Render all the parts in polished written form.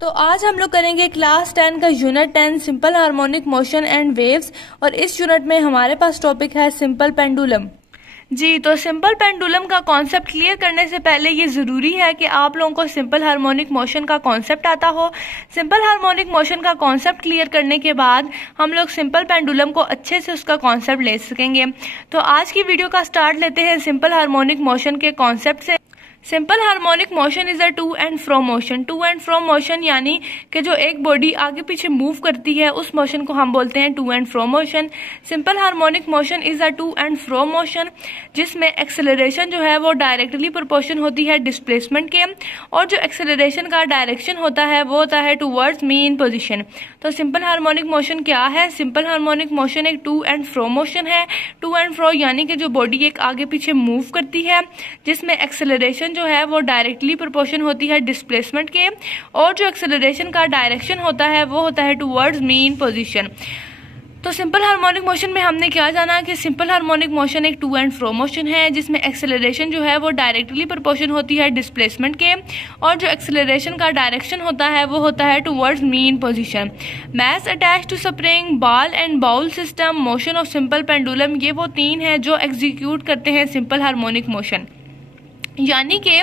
तो आज हम लोग करेंगे क्लास 10 का unit 10 simple harmonic motion and waves. और इस यूनिट में हमारे पास टॉपिक है सिंपल पेंडुलम। जी, तो सिंपल पेंडुलम का कॉन्सेप्ट क्लियर करने से पहले ये ज़रूरी है कि आप लोगों को सिंपल हार्मोनिक मोशन का कॉन्सेप्ट आता हो। सिंपल हार्मोनिक मोशन का कॉन्सेप्ट क्लियर करने के बाद हम लोग सिंपल पेंडुलम को अच्छे से उसका कॉन्सेप्ट ले सकेंगे। तो आज की वीडियो का स्टार्ट लेते हैं सिंपल हार्मोनिक मोशन के कॉन्सेप्ट से। Simple harmonic motion is a to and fro motion. To and fro motion यानी कि जो एक बॉडी आगे पीछे मूव करती है उस मोशन को हम बोलते हैं to and fro motion. Simple harmonic motion is a to and fro motion जिसमें एक्सेलरेशन जो है वो डायरेक्टली प्रोपोर्शन होती है डिस्प्लेसमेंट के, और जो एक्सेलरेशन का डायरेक्शन होता है वो होता है टूवर्ड्स मीन पोजिशन। तो सिंपल हार्मोनिक मोशन क्या है? सिंपल हार्मोनिक मोशन एक टू एंड फ्रो मोशन है। टू एंड फ्रो यानी कि जो बॉडी एक आगे पीछे मूव करती है जिसमें एक्सेलरेशन जो है वो डायरेक्टली प्रोपोर्शन होती है डिस्प्लेसमेंट के, और जो एक्सेलरेशन का डायरेक्शन होता है वो होता है टूवर्ड्स मीन पोजीशन। तो सिंपल हार्मोनिक मोशन में हमने क्या जाना कि सिंपल हार्मोनिक मोशन एक टू एंड फ्रो मोशन है जिसमें एक्सेलरेशन जो है वो डायरेक्टली प्रोपोर्शन होती है डिस्प्लेसमेंट के, और जो एक्सेलरेशन का डायरेक्शन होता है वो होता है towards mean position. Mass attach to spring, ball and bowl system, motion of simple pendulum, ये वो तीन है जो एग्जीक्यूट करते हैं सिंपल हार्मोनिक मोशन। यानी कि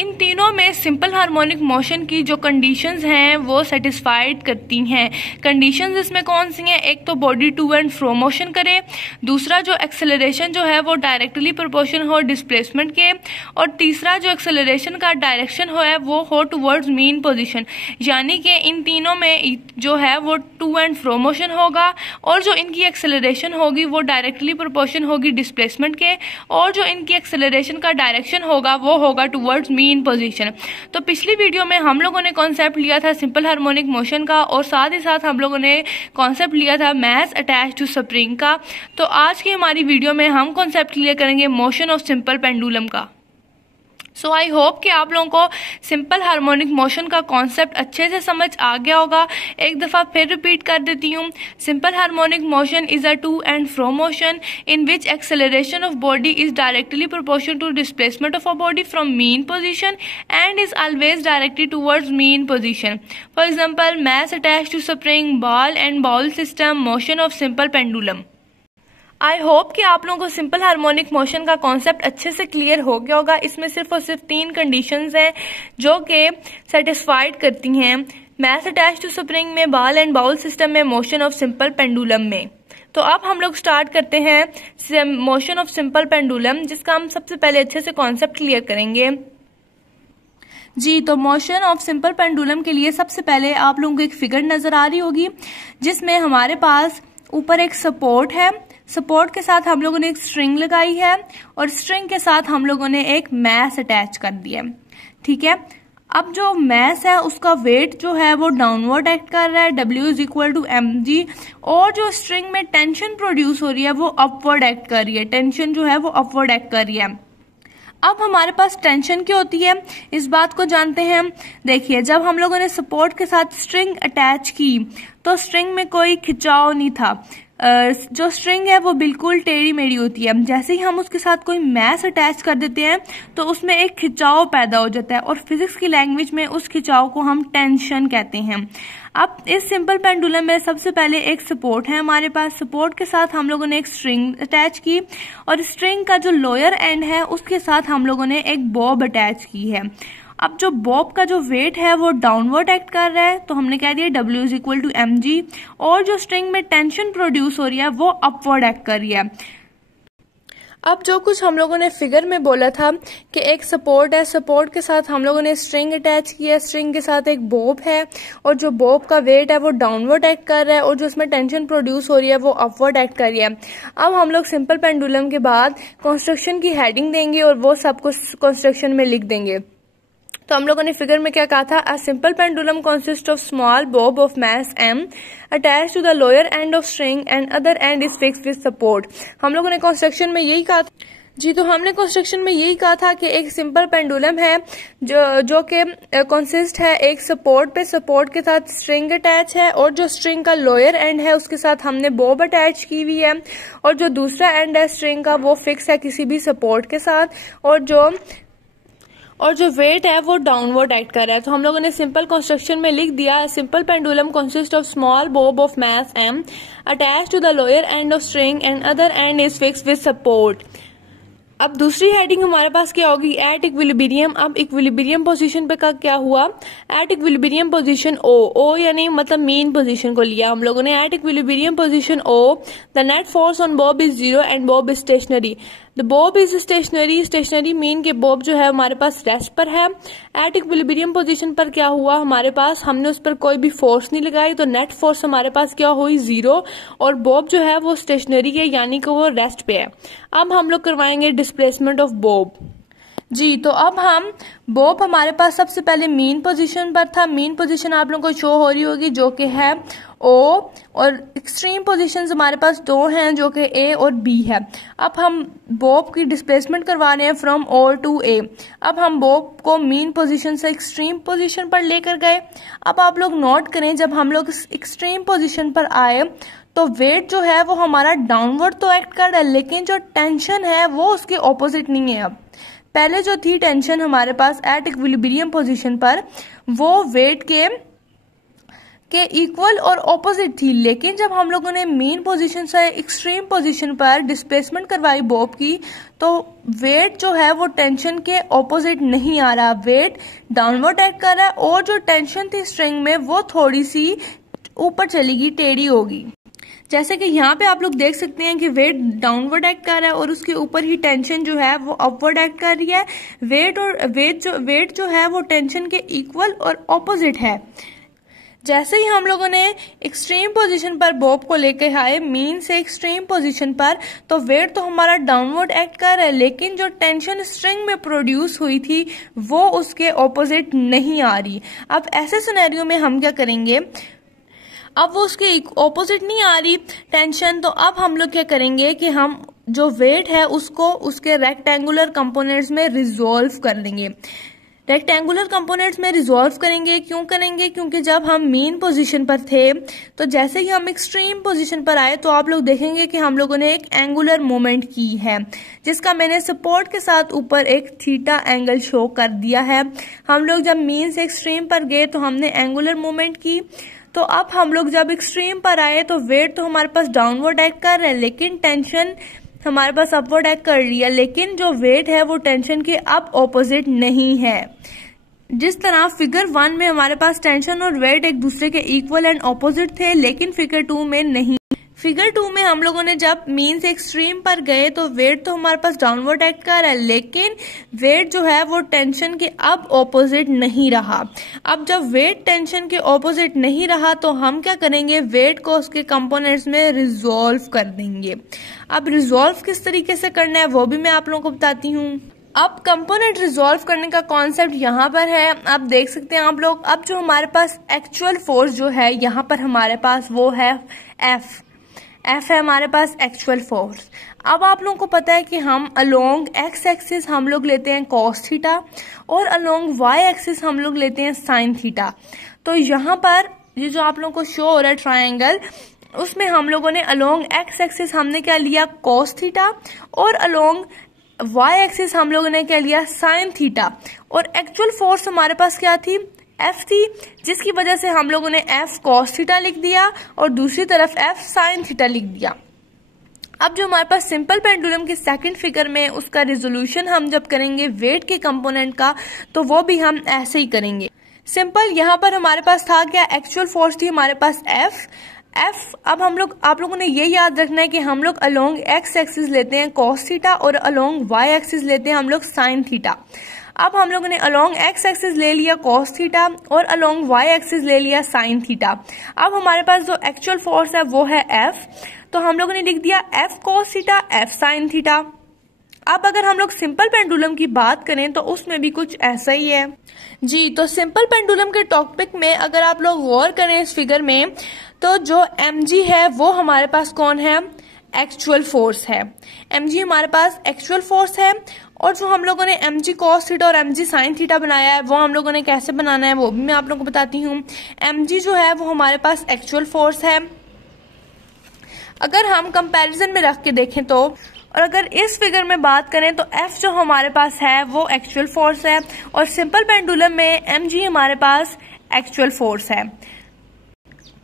इन तीनों में सिंपल हार्मोनिक मोशन की जो कंडीशंस हैं वो सेटिस्फाइड करती हैं। कंडीशंस इसमें कौन सी हैं? एक तो body to and fro motion करे, दूसरा जो एक्सेलरेशन जो है वो डायरेक्टली प्रोपोर्शन हो डिस्प्लेसमेंट के, और तीसरा जो एक्सेलरेशन का डायरेक्शन हो है वो हो टूवर्ड्स मीन पोजीशन। यानी कि इन तीनों में जो है वो टू एंड फ्रो मोशन होगा, और जो इनकी एक्सेलरेशन होगी वो डायरेक्टली प्रोपोर्शन होगी डिस्प्लेसमेंट के, और जो इनकी एक्सेलरेशन का डायरेक्शन होगा वो होगा टुवर्ड्स मीन पोजीशन। तो पिछली वीडियो में हम लोगों ने कॉन्सेप्ट लिया था सिंपल हार्मोनिक मोशन का, और साथ ही साथ हम लोगों ने कॉन्सेप्ट लिया था मैस अटैच टू स्प्रिंग का। तो आज की हमारी वीडियो में हम कॉन्सेप्ट क्लियर करेंगे मोशन ऑफ सिंपल पेंडुलम का। सो आई होप कि आप लोगों को सिंपल हार्मोनिक मोशन का कॉन्सेप्ट अच्छे से समझ आ गया होगा। एक दफ़ा फिर रिपीट कर देती हूँ। Simple harmonic motion is a to and fro motion in which acceleration of body is directly proportional to displacement of a body from mean position and is always directed towards mean position. For example mass attach to spring, ball and bowl system, motion of simple pendulum. I hope कि आप लोगों को simple harmonic motion का concept अच्छे से clear हो गया होगा। इसमें सिर्फ और सिर्फ तीन कंडीशंस हैं जो कि सेटिस्फाइड करती हैं मैस अटैच टू स्प्रिंग में, बॉल एंड बाउल सिस्टम में, मोशन ऑफ सिंपल पेंडुलम में। तो अब हम लोग स्टार्ट करते हैं मोशन ऑफ सिंपल पेंडुलम, जिसका हम सबसे पहले अच्छे से कॉन्सेप्ट क्लियर करेंगे। जी, तो मोशन ऑफ सिंपल पेंडुलम के लिए सबसे पहले आप लोगों को एक फिगर नजर आ रही होगी जिसमें हमारे पास ऊपर एक सपोर्ट है। सपोर्ट के साथ हम लोगों ने एक स्ट्रिंग लगाई है, और स्ट्रिंग के साथ हम लोगों ने एक मैस अटैच कर दिया। ठीक है, अब जो मैस है उसका वेट जो है वो डाउनवर्ड एक्ट कर रहा है, W is equal to mg, और जो स्ट्रिंग में टेंशन प्रोड्यूस हो रही है वो अपवर्ड एक्ट कर रही है। टेंशन जो है वो अपवर्ड एक्ट कर रही है। अब हमारे पास टेंशन क्या होती है इस बात को जानते हैं हम। देखिए, जब हम लोगों ने सपोर्ट के साथ स्ट्रिंग अटैच की तो स्ट्रिंग में कोई खिंचाव नहीं था। जो स्ट्रिंग है वो बिल्कुल टेढ़ी मेढ़ी होती है। जैसे ही हम उसके साथ कोई मैस अटैच कर देते हैं तो उसमें एक खिंचाव पैदा हो जाता है, और फिजिक्स की लैंग्वेज में उस खिंचाव को हम टेंशन कहते हैं। अब इस सिंपल पेंडुलम में सबसे पहले एक सपोर्ट है हमारे पास। सपोर्ट के साथ हम लोगों ने एक स्ट्रिंग अटैच की, और स्ट्रिंग का जो लोअर एंड है उसके साथ हम लोगों ने एक बॉब अटैच की है। अब जो बॉब का जो वेट है वो डाउनवर्ड एक्ट कर रहा है, तो हमने कह दिया W is equal to mg, और जो स्ट्रिंग में टेंशन प्रोड्यूस हो रही है वो अपवर्ड एक्ट कर रही है। अब जो कुछ हम लोगों ने फिगर में बोला था कि एक सपोर्ट है, सपोर्ट के साथ हम लोगों ने स्ट्रिंग अटैच किया, स्ट्रिंग के साथ एक बॉब है, और जो बॉब का वेट है वो डाउनवर्ड एक्ट कर रहा है, और जो उसमें टेंशन प्रोड्यूस हो रही है वो अपवर्ड एक्ट कर रही है। अब हम लोग सिंपल पेंडुलम के बाद कंस्ट्रक्शन की हेडिंग देंगे और वो सब कुछ कंस्ट्रक्शन में लिख देंगे। तो हम लोगों ने फिगर में क्या कहा था? A simple pendulum consist of small bob of mass m attach to the lower end of string and other end is fixed with support. हम लोगों ने कंस्ट्रक्शन में यही कहा था। जी, तो हमने कंस्ट्रक्शन में यही कहा था कि एक सिंपल पेंडुलम है जो कि कंसिस्ट है एक सपोर्ट पे, सपोर्ट के साथ स्ट्रिंग अटैच है, और जो स्ट्रिंग का लोअर एंड है उसके साथ हमने बॉब अटैच की हुई है, और जो दूसरा एंड है स्ट्रिंग का वो फिक्स है किसी भी सपोर्ट के साथ, और जो और जो वेट है वो डाउनवर्ड एक्ट कर रहा है। तो हम लोगों ने सिंपल कंस्ट्रक्शन में लिख दिया, simple pendulum consist of small bob of mass m attach to the lower end of string and other end is fixed with support. अब दूसरी हेडिंग हमारे पास क्या होगी, एट इक्विलिब्रियम। अब इक्विलिब्रियम पोजीशन पे का क्या हुआ, एट इक्विलिब्रियम पोजीशन ओ यानी मतलब मीन पोजीशन को लिया हम लोगों ने। At equilibrium position O the net force on bob is 0 and bob is stationary. The bob is stationary, stationary mean के बॉब जो है हमारे पास रेस्ट पर है। एट इक्विलिब्रियम पोजीशन पर क्या हुआ हमारे पास, हमने उस पर कोई भी फोर्स नहीं लगाई, तो नेट फोर्स हमारे पास क्या हुई 0 और बॉब जो है वो स्टेशनरी है यानी कि वो रेस्ट पे है। अब हम लोग करवाएंगे डिस्प्लेसमेंट ऑफ बॉब। जी तो अब हम बॉब हमारे पास सबसे पहले मीन पोजीशन पर था। मीन पोजीशन आप लोगों को शो हो रही होगी जो कि है ओ, और एक्सट्रीम पोजीशंस हमारे पास दो हैं जो कि ए और बी है। अब हम बॉब की डिस्प्लेसमेंट करवा रहे हैं फ्रॉम ओ टू ए। अब हम बॉब को मीन पोजीशन से एक्सट्रीम पोजीशन पर लेकर गए। अब आप लोग नोट करें, जब हम लोग एक्सट्रीम पोजीशन पर आए तो वेट जो है वो हमारा डाउनवर्ड तो एक्ट कर रहा है, लेकिन जो टेंशन है वो उसके ऑपोजिट नहीं है। अब पहले जो थी टेंशन हमारे पास एट इक्विलिब्रियम पोजीशन पर वो वेट के इक्वल और ऑपोजिट थी, लेकिन जब हम लोगों ने मीन पोजीशन से एक्सट्रीम पोजीशन पर डिस्प्लेसमेंट करवाई बॉब की तो वेट जो है वो टेंशन के ऑपोजिट नहीं आ रहा, वेट डाउनवर्ड एक्ट कर रहा है और जो टेंशन थी स्ट्रिंग में वो थोड़ी सी ऊपर चलेगी, टेढ़ी होगी। जैसे कि यहाँ पे आप लोग देख सकते हैं कि वेट डाउनवर्ड एक्ट कर रहा है और उसके ऊपर ही टेंशन जो है वो अपवर्ड एक्ट कर रही है। वेट जो है वो टेंशन के इक्वल और ऑपोजिट है। जैसे ही हम लोगों ने एक्सट्रीम पोजीशन पर बॉब को लेके आए मीन से एक्सट्रीम पोजीशन पर, तो वेट तो हमारा डाउनवर्ड एक्ट कर रहा है, लेकिन जो टेंशन स्ट्रिंग में प्रोड्यूस हुई थी वो उसके ऑपोजिट नहीं आ रही। अब ऐसे सिनेरियो में हम क्या करेंगे, अब वो उसके ऑपोजिट नहीं आ रही टेंशन, तो अब हम लोग क्या करेंगे कि हम जो वेट है उसको उसके रेक्टेंगुलर कंपोनेंट्स में रिजॉल्व कर लेंगे। रेक्टेंगुलर कंपोनेंट्स में रिजॉल्व करेंगे, क्यों करेंगे, क्योंकि जब हम मीन पोजीशन पर थे तो जैसे ही हम एक्सट्रीम पोजीशन पर आए तो आप लोग देखेंगे कि हम लोगों ने एक एंगुलर मूवमेंट की है, जिसका मैंने सपोर्ट के साथ ऊपर एक थीटा एंगल शो कर दिया है। हम लोग जब मीन से एक्सट्रीम पर गए तो हमने एंगुलर मूवमेंट की। तो अब हम लोग जब एक्सट्रीम पर आए तो वेट तो हमारे पास डाउनवर्ड एक्ट कर रहा है, लेकिन टेंशन हमारे पास अपवर्ड एक्ट कर रही है, लेकिन जो वेट है वो टेंशन के अब ऑपोजिट नहीं है। जिस तरह फिगर 1 में हमारे पास टेंशन और वेट एक दूसरे के इक्वल एंड ऑपोजिट थे, लेकिन फिगर 2 में नहीं। फिगर 2 में हम लोगों ने जब मीन से एक्सट्रीम पर गए तो वेट तो हमारे पास डाउनवर्ड एक्ट कर रहा है, लेकिन वेट जो है वो टेंशन के अब ऑपोजिट नहीं रहा। अब जब वेट टेंशन के ऑपोजिट नहीं रहा तो हम क्या करेंगे, वेट को उसके कंपोनेंट्स में रिजॉल्व कर देंगे। अब रिजॉल्व किस तरीके से करना है वो भी मैं आप लोगों को बताती हूँ। अब कंपोनेंट रिजॉल्व करने का कॉन्सेप्ट यहाँ पर है, आप देख सकते हैं आप लोग। अब जो हमारे पास एक्चुअल फोर्स जो है यहाँ पर हमारे पास वो है एफ है हमारे पास एक्चुअल फोर्स। अब आप लोगों को पता है कि हम अलोंग एक्स एक्सिस हम लोग लेते हैं कॉस थीटा और अलोंग वाई एक्सिस हम लोग लेते हैं साइन थीटा। तो यहाँ पर ये जो आप लोगों को शो हो रहा है ट्रायंगल, उसमें हम लोगों ने अलोंग एक्स एक्सिस हमने क्या लिया कॉस थीटा और अलोंग वाई एक्सिस हम लोगों ने क्या लिया साइन थीटा। और एक्चुअल फोर्स हमारे पास क्या थी, एफ थी, जिसकी वजह से हम लोगों ने एफ कॉस थीटा लिख दिया और दूसरी तरफ एफ साइन थीटा लिख दिया। अब जो हमारे पास सिंपल पेंडुलम की सेकंड फिगर में उसका रिजोल्यूशन हम जब करेंगे वेट के कंपोनेंट का, तो वो भी हम ऐसे ही करेंगे। सिंपल यहाँ पर हमारे पास था क्या, एक्चुअल फोर्स थी हमारे पास एफ। अब आप लोगों ने ये याद रखना है कि हम लोग अलोंग एक्स एक्सिस लेते हैं कॉस थीटा और अलोंग वाई एक्सिस लेते हैं हम लोग साइन थीटा। अब हम लोगों ने अलोंग एक्स एक्सिस ले लिया कॉस थीटा और अलोंग वाई एक्सिस ले लिया साइन थीटा। अब हमारे पास जो एक्चुअल फोर्स है वो है एफ, तो हम लोगों ने लिख दिया F cos theta F sine theta. अब अगर हम लोग सिंपल पेंडुलम की बात करें तो उसमें भी कुछ ऐसा ही है। जी तो सिंपल पेंडुलम के टॉपिक में अगर आप लोग गौर करें इस फिगर में, तो जो mg है वो हमारे पास कौन है, एक्चुअल फोर्स है। mg हमारे पास एक्चुअल फोर्स है और जो हम लोगों ने mg cos थीटा और mg sin थीटा बनाया है वो हम लोगों ने कैसे बनाना है वो भी मैं आप लोगों को बताती हूँ। mg जो है वो हमारे पास एक्चुअल फोर्स है। अगर हम कंपैरिजन में रख के देखें तो और अगर इस फिगर में बात करें तो F जो हमारे पास है वो एक्चुअल फोर्स है और सिंपल पेंडुलम में mg हमारे पास एक्चुअल फोर्स है।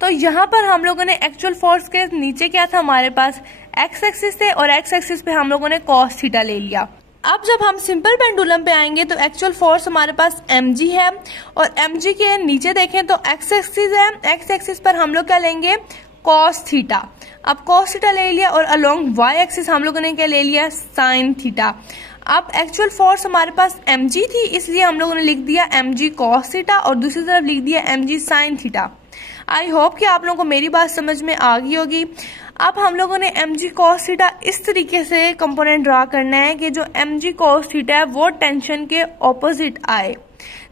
तो यहाँ पर हम लोगों ने एक्चुअल फोर्स के नीचे क्या था, हमारे पास एक्स एक्सिस थे और एक्स एक्सिस पे हम लोगों ने कॉस थीटा ले लिया। अब जब हम सिंपल पेंडुलम पे आएंगे तो एक्चुअल फोर्स हमारे पास mg है और mg के नीचे देखें तो एक्स एक्सिस है, एक्स एक्सिस पर हम लोग क्या लेंगे, कॉस थीटा। अब कॉस थीटा ले लिया और अलोंग वाई एक्सिस हम लोगों ने क्या ले लिया, साइन थीटा। अब एक्चुअल फोर्स हमारे पास mg थी, इसलिए हम लोगों ने लिख दिया mg कॉस थीटा और दूसरी तरफ लिख दिया mg साइन थीटा। आई होप कि आप लोगों को मेरी बात समझ में आ गई होगी। अब हम लोगों ने mg cos थीटा इस तरीके से कंपोनेंट ड्रा करना है कि जो mg cos थीटा है वो टेंशन के ऑपोजिट आए,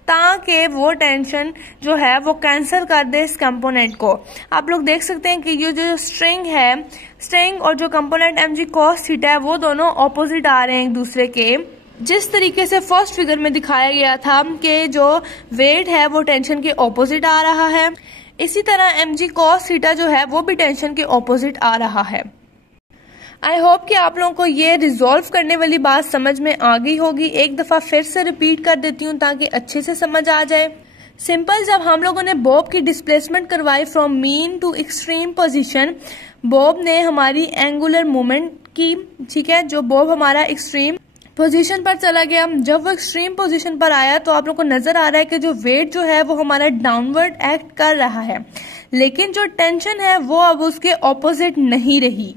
ताकि वो टेंशन जो है वो कैंसिल कर दे इस कंपोनेंट को। आप लोग देख सकते हैं कि ये जो स्ट्रिंग है, स्ट्रिंग और जो कंपोनेंट mg cos थीटा है वो दोनों ऑपोजिट आ रहे हैं एक दूसरे के, जिस तरीके से फर्स्ट फिगर में दिखाया गया था कि जो वेट है वो टेंशन के ऑपोजिट आ रहा है, इसी तरह mg cos थीटा जो है वो भी टेंशन के ऑपोजिट आ रहा है। आई होप कि आप लोगों को ये रिजॉल्व करने वाली बात समझ में आ गई होगी। एक दफा फिर से रिपीट कर देती हूँ ताकि अच्छे से समझ आ जाए। सिंपल, जब हम लोगों ने बॉब की डिस्प्लेसमेंट करवाई from mean to extreme position, bob ने हमारी एंगुलर मूवमेंट की, ठीक है, जो बॉब हमारा एक्सट्रीम पोजीशन पर चला गया। जब वो एक्सट्रीम पोजीशन पर आया तो आप लोग को नजर आ रहा है कि जो वेट जो है वो हमारा डाउनवर्ड एक्ट कर रहा है, लेकिन जो टेंशन है वो अब उसके ऑपोजिट नहीं रही।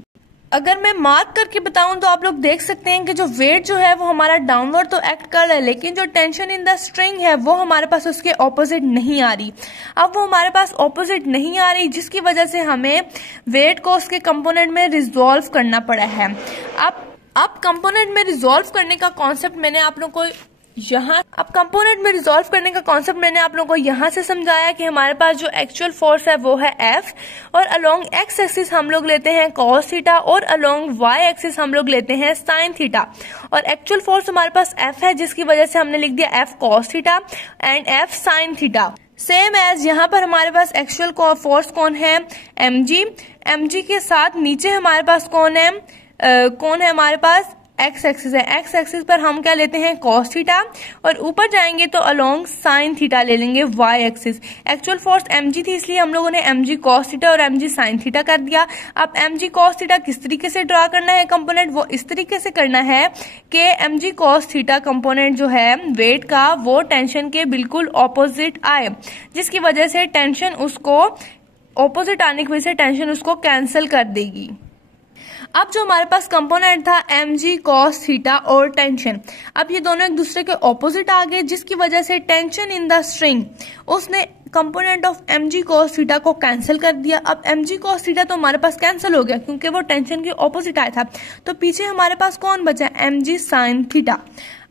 अगर मैं मार्क करके बताऊं तो आप लोग देख सकते हैं कि जो वेट जो है वो हमारा डाउनवर्ड तो एक्ट कर रहा है, लेकिन जो टेंशन इन द स्ट्रिंग है वो हमारे पास उसके ऑपोजिट नहीं आ रही। अब वो हमारे पास ऑपोजिट नहीं आ रही, जिसकी वजह से हमें वेट को उसके कंपोनेंट में रिजॉल्व करना पड़ा है। अब कंपोनेंट में रिजॉल्व करने का कॉन्सेप्ट मैंने आप लोगों को यहाँ से समझाया कि हमारे पास जो एक्चुअल फोर्स है वो है F और अलोंग एक्स एक्सिस हम लोग लेते हैं cos थीटा और अलोंग वाई एक्सिस हम लोग लेते हैं साइन थीटा। और एक्चुअल फोर्स हमारे पास F है, जिसकी वजह से हमने लिख दिया F cos theta and F sine theta. Same as यहाँ पर हमारे पास एक्चुअल फोर्स कौन है, mg के साथ नीचे हमारे पास कौन है हमारे पास एक्स एक्सिस है। एक्स एक्सिस पर हम क्या लेते हैं, cos थीटा, और ऊपर जाएंगे तो अलोंग साइन थीटा ले लेंगे y axis. Actual force mg थी, इसलिए हम लोगों ने mg cos थीटा और mg साइन थीटा कर दिया। अब mg cos थीटा किस तरीके से ड्रा करना है कंपोनेंट, वो इस तरीके से करना है कि mg cos थीटा कंपोनेंट जो है वेट का वो टेंशन के बिल्कुल ऑपोजिट आए, जिसकी वजह से टेंशन उसको ऑपोजिट आने की वजह से टेंशन उसको कैंसिल कर देगी। अब जो हमारे पास कंपोनेंट था mg cos थीटा और टेंशन, अब ये दोनों एक दूसरे के ऑपोजिट आ गए, जिसकी वजह से टेंशन इन द स्ट्रिंग उसने component of mg cos theta को कैंसिल कर दिया। अब mg cos थीटा तो हमारे पास कैंसिल हो गया क्योंकि वो टेंशन के ऑपोजिट आया था, तो पीछे हमारे पास कौन बचा, mg sin थीटा।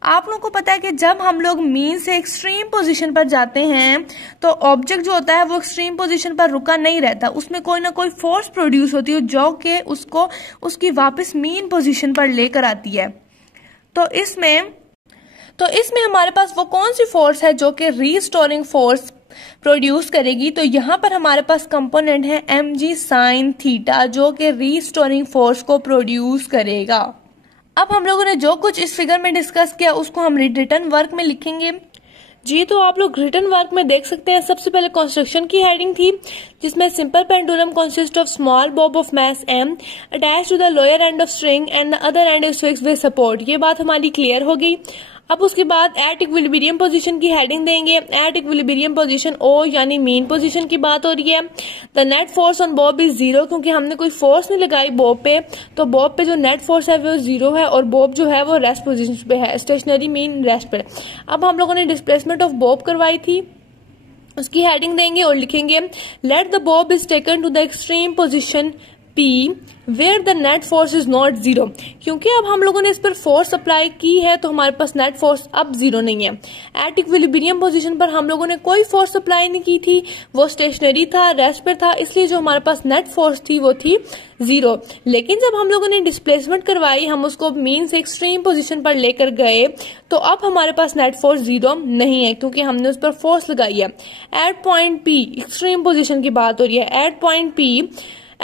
आप लोगों को पता है कि जब हम लोग मीन से एक्सट्रीम पोजीशन पर जाते हैं तो ऑब्जेक्ट जो होता है वो एक्सट्रीम पोजीशन पर रुका नहीं रहता, उसमें कोई ना कोई फोर्स प्रोड्यूस होती है जो कि उसको उसकी वापस मीन पोजीशन पर लेकर आती है। तो इसमें हमारे पास वो कौन सी फोर्स है जो कि रीस्टोरिंग फोर्स प्रोड्यूस करेगी। तो यहाँ पर हमारे पास कंपोनेंट है mg sin थीटा जो कि रीस्टोरिंग फोर्स को प्रोड्यूस करेगा। अब हम लोगों ने जो कुछ इस फिगर में डिस्कस किया उसको हम रिटन वर्क में लिखेंगे। जी, तो आप लोग रिटन वर्क में देख सकते हैं, सबसे पहले कंस्ट्रक्शन की हेडिंग थी जिसमें simple pendulum consist of small bob of mass m attach to the lower end of string and the other end is fixed with support. ये बात हमारी क्लियर हो गई। अब उसके बाद एट इक्विलिब्रियम पोजीशन की हेडिंग देंगे। एट इक्विलिब्रियम पोजीशन O यानी मीन पोजीशन की बात हो रही है। The net force on bob is 0, क्योंकि हमने कोई फोर्स नहीं लगाई बॉब पे, तो बॉब पे जो नेट फोर्स है वो 0 है और बॉब जो है वो रेस्ट पोजीशन पे है, स्टेशनरी मीन रेस्ट पे। अब हम लोगों ने डिस्प्लेसमेंट ऑफ बॉब करवाई थी, उसकी हेडिंग देंगे और लिखेंगे let the bob is taken to the extreme position P where the net force is not 0, क्योंकि अब हम लोगों ने इस पर फोर्स अप्लाई की है तो हमारे पास नेट फोर्स अब 0 नहीं है। एट इक्विलिब्रियम पोजीशन पर हम लोगों ने कोई फोर्स अप्लाई नहीं की थी, वो स्टेशनरी था, रेस्ट पर था, इसलिए जो हमारे पास नेट फोर्स थी वो थी 0। लेकिन जब हम लोगों ने डिस्प्लेसमेंट करवाई, हम उसको मीन से एक्सट्रीम पोजीशन पर लेकर गए, तो अब हमारे पास नेट फोर्स 0 नहीं है क्योंकि हमने उस पर फोर्स लगाई है। At point P extreme position की बात हो रही है। At point P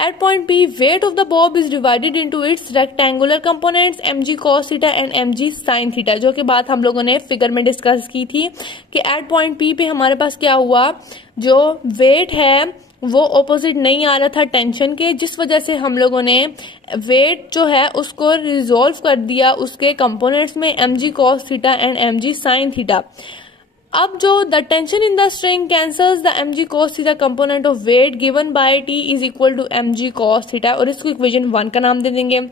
at point P weight of the bob is divided into its rectangular components mg cos theta and mg sin theta, जो कि बात हम लोगों ने फिगर में डिस्कस की थी कि एट पॉइंट P पे हमारे पास क्या हुआ, जो वेट है वो ऑपोजिट नहीं आ रहा था टेंशन के, जिस वजह से हम लोगों ने वेट जो है उसको रिजोल्व कर दिया उसके कंपोनेंट्स में mg cos theta and mg sin theta. अब जो the tension in the string cancels the mg cos theta component of weight given by t is equal to mg cos theta, और इसको equation 1 का नाम दे देंगे।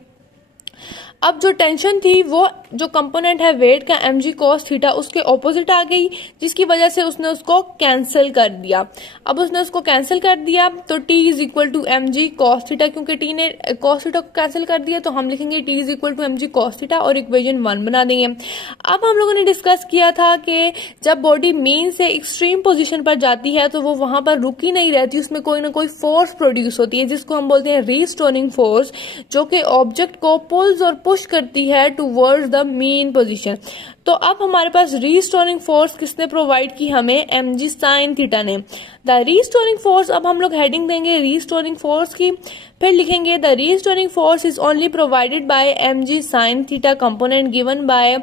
अब जो टेंशन थी वो जो कंपोनेंट है वेट का mg cos थीटा उसके ऑपोजिट आ गई, जिसकी वजह से उसने उसको कैंसिल कर दिया। अब उसने उसको कैंसिल कर दिया तो t is equal to mg cos theta, क्योंकि t ने cos थीटा को कैंसिल कर दिया तो हम लिखेंगे t is equal to mg cos theta और इक्वेशन 1 बना देंगे। अब हम लोगों ने डिस्कस किया था कि जब बॉडी मीन से एक्सट्रीम पोजिशन पर जाती है तो वो वहां पर रुकी नहीं रहती, उसमें कोई ना कोई फोर्स प्रोड्यूस होती है जिसको हम बोलते हैं रीस्टोरिंग फोर्स, जो कि ऑब्जेक्ट को पुल्स और पुश करती है टुवर्ड्स द मीन पोजीशन। तो अब हमारे पास रीस्टोरिंग फोर्स किसने प्रोवाइड की, हमें mg sin थीटा ने। द रीस्टोरिंग फोर्स, अब हम लोग हेडिंग देंगे रीस्टोरिंग फोर्स की, फिर लिखेंगे the restoring force is only provided by mg sin theta component given by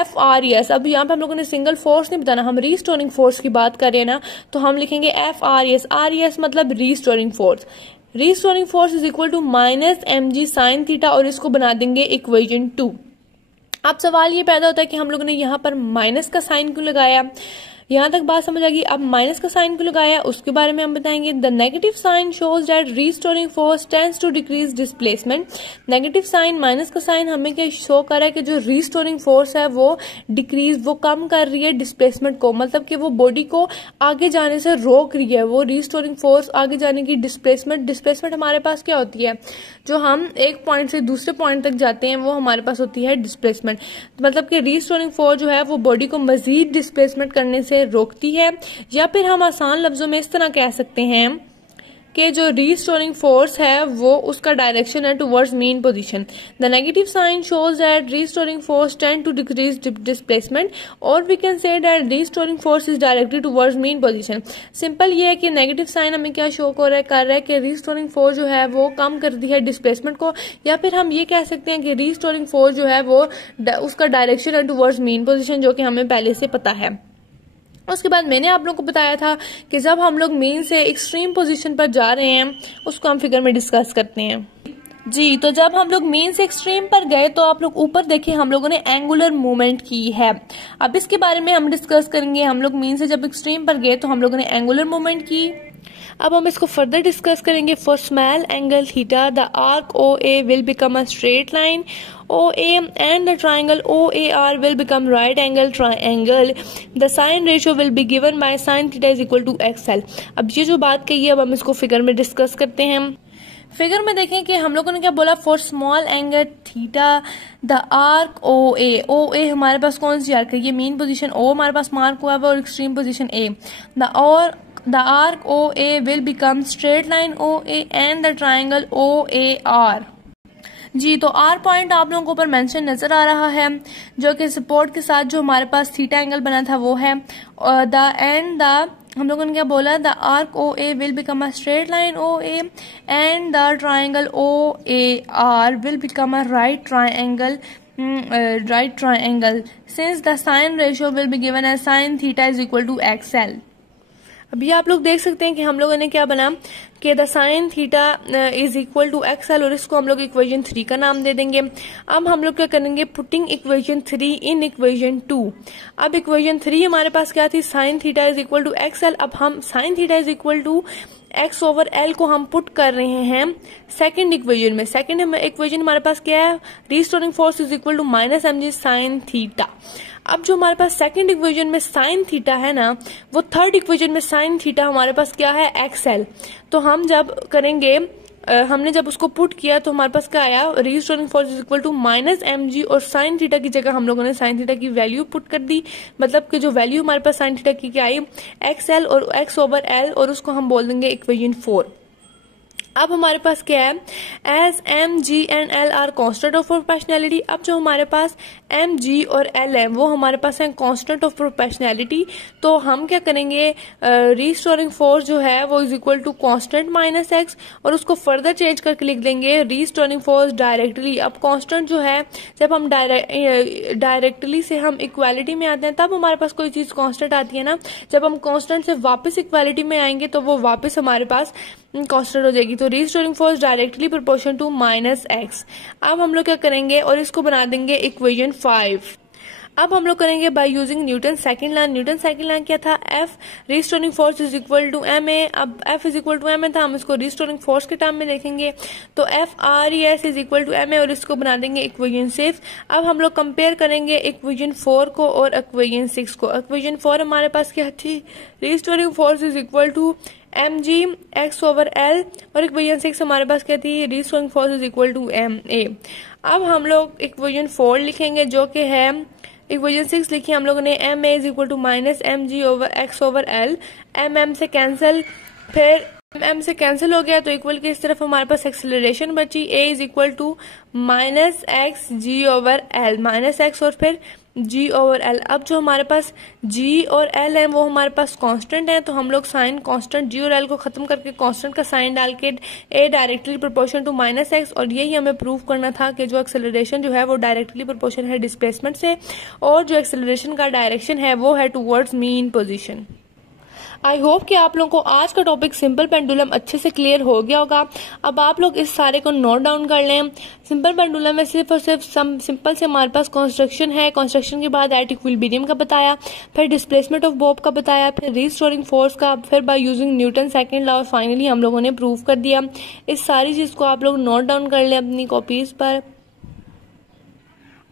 FRES। अब यहाँ पे हम लोगों ने सिंगल फोर्स नहीं बताना, हम रीस्टोरिंग फोर्स की बात कर रहे हैं ना, तो हम लिखेंगे FRES। RES मतलब restoring force. Restoring force is equal to minus mg sin theta और इसको बना देंगे इक्वेशन 2। अब सवाल ये पैदा होता है कि हम लोगों ने यहाँ पर माइनस का साइन क्यों लगाया। यहाँ तक बात समझ आ गई। अब माइनस का साइन क्यों लगाया उसके बारे में हम बताएंगे। The negative sign shows that restoring force tends to decrease displacement. Negative sign, minus का साइन हमें क्या शो कर रहा है कि जो रीस्टोरिंग फोर्स है वो डिक्रीज, वो कम कर रही है डिस्प्लेसमेंट को, मतलब कि वो बॉडी को आगे जाने से रोक रही है। वो रीस्टोरिंग फोर्स आगे जाने की डिस्प्लेसमेंट हमारे पास क्या होती है, जो हम एक पॉइंट से दूसरे पॉइंट तक जाते हैं वो हमारे पास होती है डिस्प्लेसमेंट। मतलब कि रीस्टोरिंग फोर्स जो है वो बॉडी को मजीद डिस्प्लेसमेंट करने से रोकती है, या फिर हम आसान लफ्जों में इस तरह कह सकते हैं कि जो रीस्टोरिंग फोर्स है वो उसका डायरेक्शन है towards mean position. The negative sign shows that restoring force tend to decrease displacement, और we can say that restoring force is directed towards mean position. Simple ये है कि नेगेटिव साइन हमें क्या शो कर रहा है कि रीस्टोरिंग फोर्स जो है वो कम करती है डिस्प्लेसमेंट को, या फिर हम ये कह सकते हैं कि रीस्टोरिंग फोर्स जो है वो उसका डायरेक्शन है टुवर्ड्स मीन पोजीशन, जो कि हमें पहले से पता है। उसके बाद मैंने आप लोगों को बताया था कि जब हम लोग मीन से एक्सट्रीम पोजीशन पर जा रहे हैं उसको हम फिगर में डिस्कस करते हैं। जी, तो जब हम लोग मीन से एक्सट्रीम पर गए तो आप लोग ऊपर देखिए हम लोगों ने एंगुलर मूवमेंट की है। अब इसके बारे में हम डिस्कस करेंगे। हम लोग मीन से जब एक्सट्रीम पर गए तो हम लोगों ने एंगुलर मूवमेंट की। अब हम इसको फर्दर डिस्कस करेंगे। For small angle theta the arc OA will become a straight line OA and the triangle OAR will become right angle triangle. The sin ratio will be given by sin theta is equal to XL. अब ये जो बात कही है अब हम इसको figure में डिस्कस करते हैं। फिगर में देखें कि हम लोगों ने क्या बोला, for small angle theta the arc OA हमारे पास कौन सी आर्क है, ये मीन पोजीशन O हमारे पास मार्क हुआ है और extreme position A। The arc OA will become straight line OA and the triangle OAR। जी, तो आर पॉइंट आप लोगों को ऊपर मेंशन नजर आ रहा है, जो कि सपोर्ट के साथ जो हमारे पास थीटा एंगल बना था वो है। हम लोगों ने क्या बोला, the arc OA will become a straight line OA and the triangle OAR will become a right triangle since the sine ratio will be given as sine theta is equal to XL। अभी आप लोग देख सकते हैं कि हम लोगों ने क्या बना कि the sine theta is equal to XL, और इसको हम लोग इक्वेशन 3 का नाम दे देंगे। अब हम लोग क्या करेंगे, पुटिंग इक्वेशन 3 इन इक्वेशन 2। अब इक्वेशन 3 हमारे पास क्या थी, sine theta is equal to XL। अब हम sine theta is equal to X/L को हम पुट कर रहे हैं सेकंड इक्वेशन में। सेकंड इक्वेशन हमारे पास क्या है, restoring force is equal to minus mg sine theta. अब जो हमारे पास सेकंड इक्वेशन में साइन थीटा है ना, वो थर्ड इक्वेशन में साइन थीटा हमारे पास क्या है, XL। तो हम जब करेंगे, हमने जब उसको पुट किया तो हमारे पास क्या आया, restoring force is equal to minus mg, और साइन थीटा की जगह हम लोगों ने साइन थीटा की वैल्यू पुट कर दी। मतलब कि जो वैल्यू हमारे पास साइन थीटा की क्या आई, XL और X/L, और उसको हम बोल देंगे इक्वेशन 4। अब हमारे पास क्या है, as M G and L R constant of proportionality. अब जो हमारे पास एम जी और एल है वो हमारे पास है कॉन्स्टेंट ऑफ प्रोपोर्शनैलिटी। तो हम क्या करेंगे, रीस्टोरिंग फोर्स जो है वो is equal to constant minus x, और उसको फर्दर चेंज करके लिख देंगे रीस्टोरिंग फोर्स डायरेक्टली। अब कॉन्स्टेंट जो है, जब हम डायरेक्टली से हम इक्वालिटी में आते हैं तब हमारे पास कोई चीज कॉन्स्टेंट आती है ना, जब हम कॉन्स्टेंट से वापस इक्वालिटी में आएंगे तो वो वापस हमारे पास कांस्टेंट हो जाएगी। तो restoring force directly proportion to minus X. अब हम लोग क्या करेंगे और इसको बना देंगे इक्वेशन 5। अब हम लोग करेंगे by using Newton second law. Newton second law क्या था, F restoring force is equal to M A. अब F is equal to M a था, हम इसको रीस्टोरिंग फोर्स के टर्म में देखेंगे तो F R E S is equal to M A, और इसको बना देंगे इक्वेशन 6। अब हम लोग कंपेयर करेंगे इक्वेशन 4 को और इक्वेशन 6 को। इक्वेशन 4 हमारे पास क्या थी, restoring force is equal to M G X over L, और इक्वेशन 6 हमारे पास क्या थी, restoring force is equal to M A. अब हम लोग इक्वेशन 4 लिखेंगे जो कि है, इक्वेशन 6 लिखी हम लोगों ने, M A is equal to minus M G over X over L, M M से कैंसिल, फिर एम से कैंसिल हो गया तो इक्वल की इस तरफ हमारे पास एक्सेलरेशन बची, a is equal to minus x g over l, minus x और फिर जी ओवर एल। अब जो हमारे पास जी और एल है वो हमारे पास कांस्टेंट है, तो हम लोग साइन कांस्टेंट जी और एल को खत्म करके कांस्टेंट का साइन डाल के a directly proportion to minus x, और यही हमें प्रूव करना था कि जो एक्सेलरेशन जो है वो डायरेक्टली प्रोपोर्शन है डिस्प्लेसमेंट से, और जो एक्सेलरेशन का डायरेक्शन है वो है टूवर्ड्स मीन पोजीशन। आई होप कि आप लोगों को आज का टॉपिक सिंपल पेंडुलम अच्छे से क्लियर हो गया होगा। अब आप लोग इस सारे को नोट डाउन कर लें। सिंपल पेंडुलम में सिर्फ और सिर्फ सिंपल से हमारे पास कंस्ट्रक्शन है, कंस्ट्रक्शन के बाद इक्विलिब्रियम का बताया, फिर डिस्प्लेसमेंट ऑफ बॉब का बताया, फिर रीस्टोरिंग फोर्स का, फिर bye using Newton second law, और फाइनली हम लोगों ने प्रूव कर दिया। इस सारी चीज को आप लोग नोट डाउन कर लें अपनी कॉपीज पर।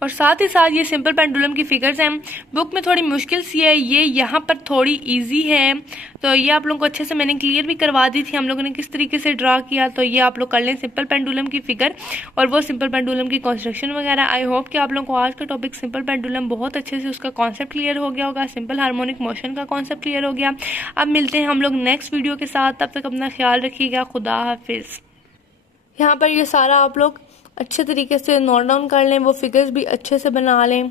और साथ ही साथ ये सिंपल पेंडुलम की फिगर्स हैं, बुक में थोड़ी मुश्किल सी है, ये यहाँ पर थोड़ी इजी है, तो ये आप लोगों को अच्छे से मैंने क्लियर भी करवा दी थी हम लोगों ने किस तरीके से ड्रा किया। तो ये आप लोग कर लें सिंपल पेंडुलम की फिगर और वो सिंपल पेंडुलम की कंस्ट्रक्शन वगैरह। आई होप कि आप लोगों को आज का टॉपिक सिंपल पेंडुलम बहुत अच्छे से उसका कॉन्सेप्ट क्लियर हो गया होगा, सिंपल हार्मोनिक मोशन का कॉन्सेप्ट क्लियर हो गया। अब मिलते हैं हम लोग नेक्स्ट वीडियो के साथ, तब तक अपना ख्याल रखिएगा, खुदा हाफिज। यहाँ पर ये सारा आप लोग अच्छे तरीके से नोट डाउन कर लें, वो फिगर्स भी अच्छे से बना लें,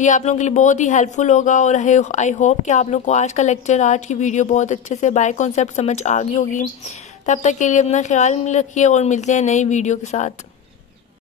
ये आप लोगों के लिए बहुत ही हेल्पफुल होगा। और आई होप कि आप लोग को आज का लेक्चर, आज की वीडियो बहुत अच्छे से बाय कॉन्सेप्ट समझ आ गई होगी। तब तक के लिए अपना ख्याल रखिए और मिलते हैं नई वीडियो के साथ।